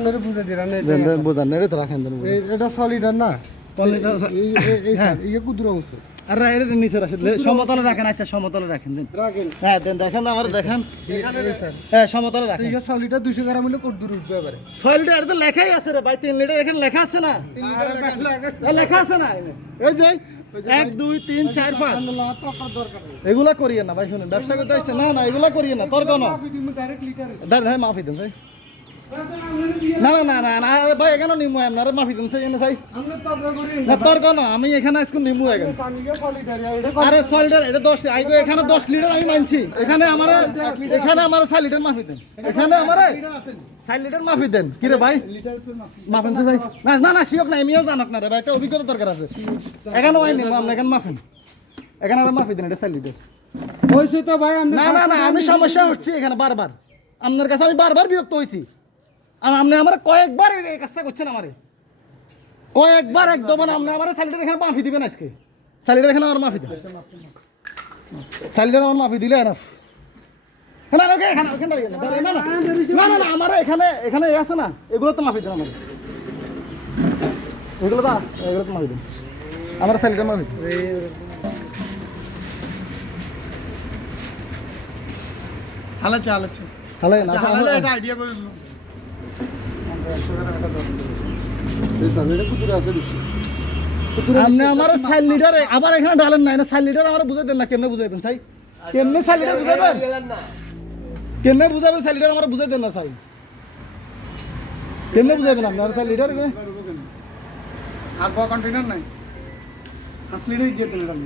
আপনারা বুঝে দিলেন দেন বুঝান এটা তো রাখেন দেন এটা সলিডার না এই স্যার এই কুদুরা হচ্ছে আর এটা নিচে রাখেন সমতলে রাখেন আচ্ছা সমতলে রাখেন দেন রাখেন হ্যাঁ দেন দেখেন আমার দেখেন এখানে স্যার হ্যাঁ সমতলে রাখেন ঠিক আছে সলিডার 200 গ্রাম হলে কত দূর উঠতে পারে 6 লিটার এটা তো লেখাই আছে রে ভাই 3 লিটার এখানে লেখা আছে না লেখা আছে না এই যে 1 2 3 4 5 এগুলা করিয়ে না ভাই শুনুন ব্যবসা করতে আসছে না না এগুলা করিয়ে না তর্ক না ডাইরেক্ট লিটারে দাঁড়ান মাফি দেন ভাই না না না না না ভাই এখানে নিমু আপনারা মাফি দেন সেই এনে চাই আমরা তবরা করি না তর্ক না আমি এখানে আজকে নিমু এখানে সানিকে সলিডার এটা আরে 6 লিটার এটা 10 আইগো এখানে 10 লিটার আমি মানছি এখানে আমার 6 লিটার মাফি দেন এখানে আমার 6 লিটার মাফি দেন কি রে ভাই লিটার তো মাফি মাফেন তো যাই না না না শিওক না আমিও জানাক না রে ভাই একটা অভিজ্ঞতা দরকার আছে এখানে ওই নিমু আমরা এখানে মাফেন এখানে আর মাফি দেন এটা 6 লিটার হইছে তো ভাই আমরা না না না আমি সমস্যা হচ্ছে এখানে বারবার আপনার কাছে আমি বারবার বিরক্ত হইছি আপনি আমার কয়েকবার এই কাজটা করছেন আমারে কয়েকবার একদম আপনি আমার স্যালারি এখানে মাফি দিবেন আজকে স্যালারি এখানে আমার মাফি দেন স্যালারি আমার মাফি দিলে এনাফ না না এখানে এখানে না না না না না আমার এখানে এখানে আছে না এগুলো তো মাফি দেন আমার এগুলো তো মাফি দেন আমার স্যালারি মাফি হালাচ্ছে হালাচ্ছে তাহলে না হালালে এটা আইডিয়া করে দিলাম এই স্যার এটা কুদুরা আছে বেশি আপনি আমার 4 লিটার আবার এখানে ডালেন না 4 লিটার আমার বুঝাই দেন না কেমনে বুঝাইবেন ভাই কেমনে 4 লিটার বুঝাইবেন কেমনে বুঝাইবেন 4 লিটার আমার বুঝাই দেন না ভাই কেমনে বুঝাইবেন আপনি আর 4 লিটার আর বড় কন্টেইনার নাই আসলে দিয়ে দিলেন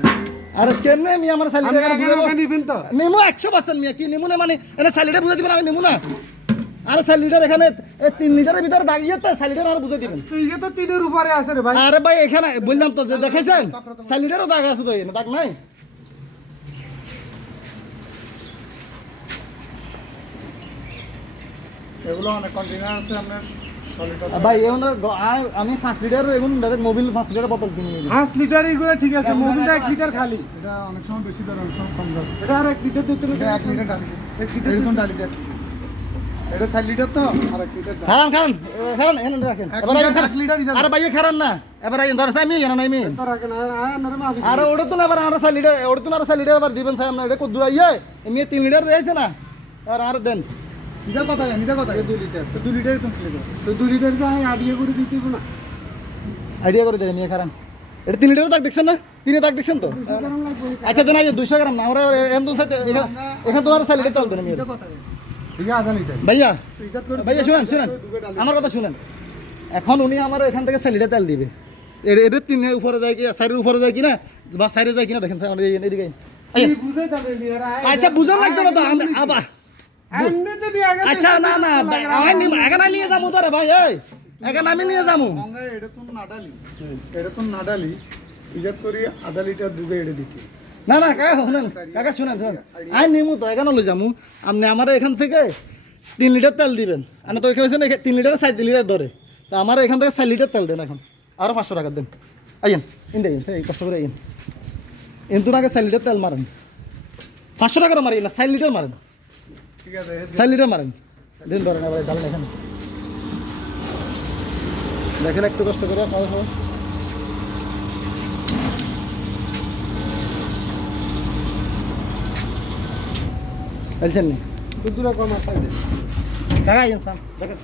আরে কেমনে আমি আমার 4 লিটার বুঝাইবো নিবেন তো নেমু 100% মিয়া কি নেমু না মানে এনে 4 লিটার বুঝাই দিবেন আমি নেমু না আর 4 লিটার এখানে 3 লিটারের ভিতরে দাগিয়ে তো 4 লিটার আর বুঝাই দিবেন তুই তো তিনের উপরে আছে রে ভাই আরে ভাই এখানে বললাম তো যে দেখাইছেন 4 লিটারও দাগ আছে তো এনে দাগ নাই এগুলো অনেক কন্টেইনার আছে আপনার সলিড ভাই আমি 5 লিটার এবং ডাইরেক্ট মোবিল 5 লিটার বোতল কিনে নিই 5 লিটার এগুলো ঠিক আছে মোবিলটা 1 লিটার খালি এটা অনেক সময় বেশি দর অনেক সময় কম দর এটা আর 1 লিটার দিতে হবে 1 লিটার ডালি 1 লিটার এরকম ডালি দেন এটা 4 লিটার তো আর 1 লিটার খারান এনে রাখেন এবার এক লিটার দিতে আরে ভাই খারান না এবার আইন ধর আমি জানা নাই আমি তো রাখেন না মাফি আরে ওটা তো না এবার আর 4 লিটার ওটা তো না 4 লিটার এবার দিবেন স্যার আপনি এটা কত দূর আইয়ে এমনি 3 লিটার রয়েছে না আর দেন নিদা কথা 2 লিটার তো 2 লিটার তুমি লিখো তো 2 লিটার তো আইডিয়া করে দিতে হবে না আইডিয়া করে দেন নিয়ে খারান এটা 3 লিটার দাগ দেখছেন না 3 দাগ দেখছেন তো আচ্ছা দেন আইয়ে 200 গ্রাম না আমরা এম দুন সাথে এখানে তোমার 4 লিটার তেল দেন আমি কথা ঠিক আছে আধা লিটার ভাইয়া ইজ্জত করে ভাইয়া শুনেন আমার কথা শুনেন এখন উনি আমার এখান থেকে 4 লিটার তেল দিবে এটা 3 উপরে যায় কি 4 উপরে যায় কি না বা 4 যায় কি না দেখেন স্যার আমাদের এদিকে এই বুঝাই যাবে নিয়ারা আচ্ছা বুঝার লাগতো না তো আবার এমনি তো নিয়ে আগে আচ্ছা না না আমি এখানে নিয়ে যাবো তো রে ভাই এই এখানে আমি নিয়ে যাবো গঙ্গা এটা তো না ডালি ইজ্জত করি আধা লিটার দুধে এড়ে দিতে না না কাকা শুনেন আমি নিমু তো এখানে লই যাবো আপনি আমার এখান থেকে 3 লিটার তেল দিবেন আমি তো এখানে 3 লিটার 4 লিটার ধরে তা আমার এখান থেকে 4 লিটার তেল দেন এখন আরো 500 টাকা দেন আইন ইন এই কষ্ট করে আইন কিন্তু আগে 4 লিটার তেল মারেন 500 টাকা মারি না 4 লিটার মারেন ঠিক আছে 4 লিটার মারেন দিন ধরেন এবার ডালেন এখানে দেখেন একটু কষ্ট করে খাওয়া খাওয়া বলছেন নি দুধুরা কম আছে টাকা ইনসান দেখেন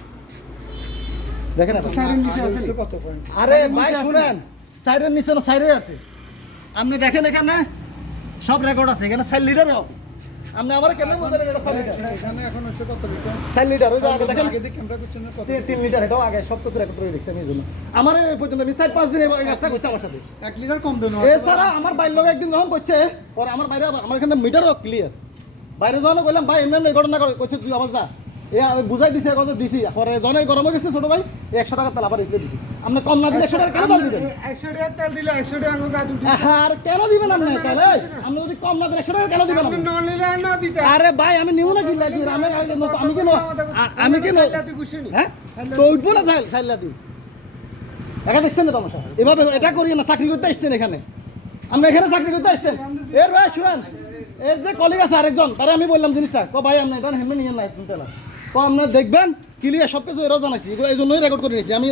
দেখেন আপনি। সাইরেন নিচে আছে কত পয়েন্ট আরে ভাই শুনেন সাইরের নিচে না সাইরে আছে আপনি দেখেন এখানে সব রেকর্ড আছে এখানে 4 লিটার আপনি আমার কেন বলছেন এটা 4 লিটার এখানে এখন হচ্ছে কত লিটার 4 লিটার ওই যে আগে দেখেন আগে দেখি আমরা করছেন কত 3 লিটার এটাও আগে সব কিছু রেকর্ড করে রেখেছি আমি এই জন্য আমার এই পর্যন্ত আমি 4-5 দিন এই কাজটা করতে আমার সাথে 1 লিটার কম দেন এছাড়া আমার বাইর লোক একদিন যখন করছে পরে আমার বাইরে আমার এখানে মিটারও ক্লিয়ার বাইরে যখন বললাম ভাই এমনি এই ঘটনা করছে তুই আবার যা এ আমি বুঝাই দিছি কথা দিছি পরে জনে গরম হয়ে গেছে ছোট ভাই 100 টাকা তেল আবার রেখে দিছি আপনি কম না দিলে 100 টাকা কেন দিবেন 100 টাকা তেল দিলে 100 টাকা আঙুর গাছ উঠে আর কেন দিবেন আপনি তাহলে আপনি যদি কম না দিলে 100 টাকা কেন দিবেন আপনি নন নিলে না দিতে আরে ভাই আমি নিউ না কি লাগি আমি কেন হ্যাঁ তো উঠবো না সাইলাদি দেখা দেখছেন না তোমার এভাবে এটা করি না চাকরি করতে আসছেন এখানে আপনি এখানে চাকরি করতে আসছেন এর ভাই শুনেন এর যে কলিগ আছে আরেকজন তারে আমি বললাম জিনিসটা ভাই আপনি এটা হেমে নিয়ে নাই তেলা তো আপনারা দেখবেন ক্লিয়ার সব কিছু এরাও জানাইছি এগুলো এই জন্যই রেকর্ড করে নিয়েছি আমি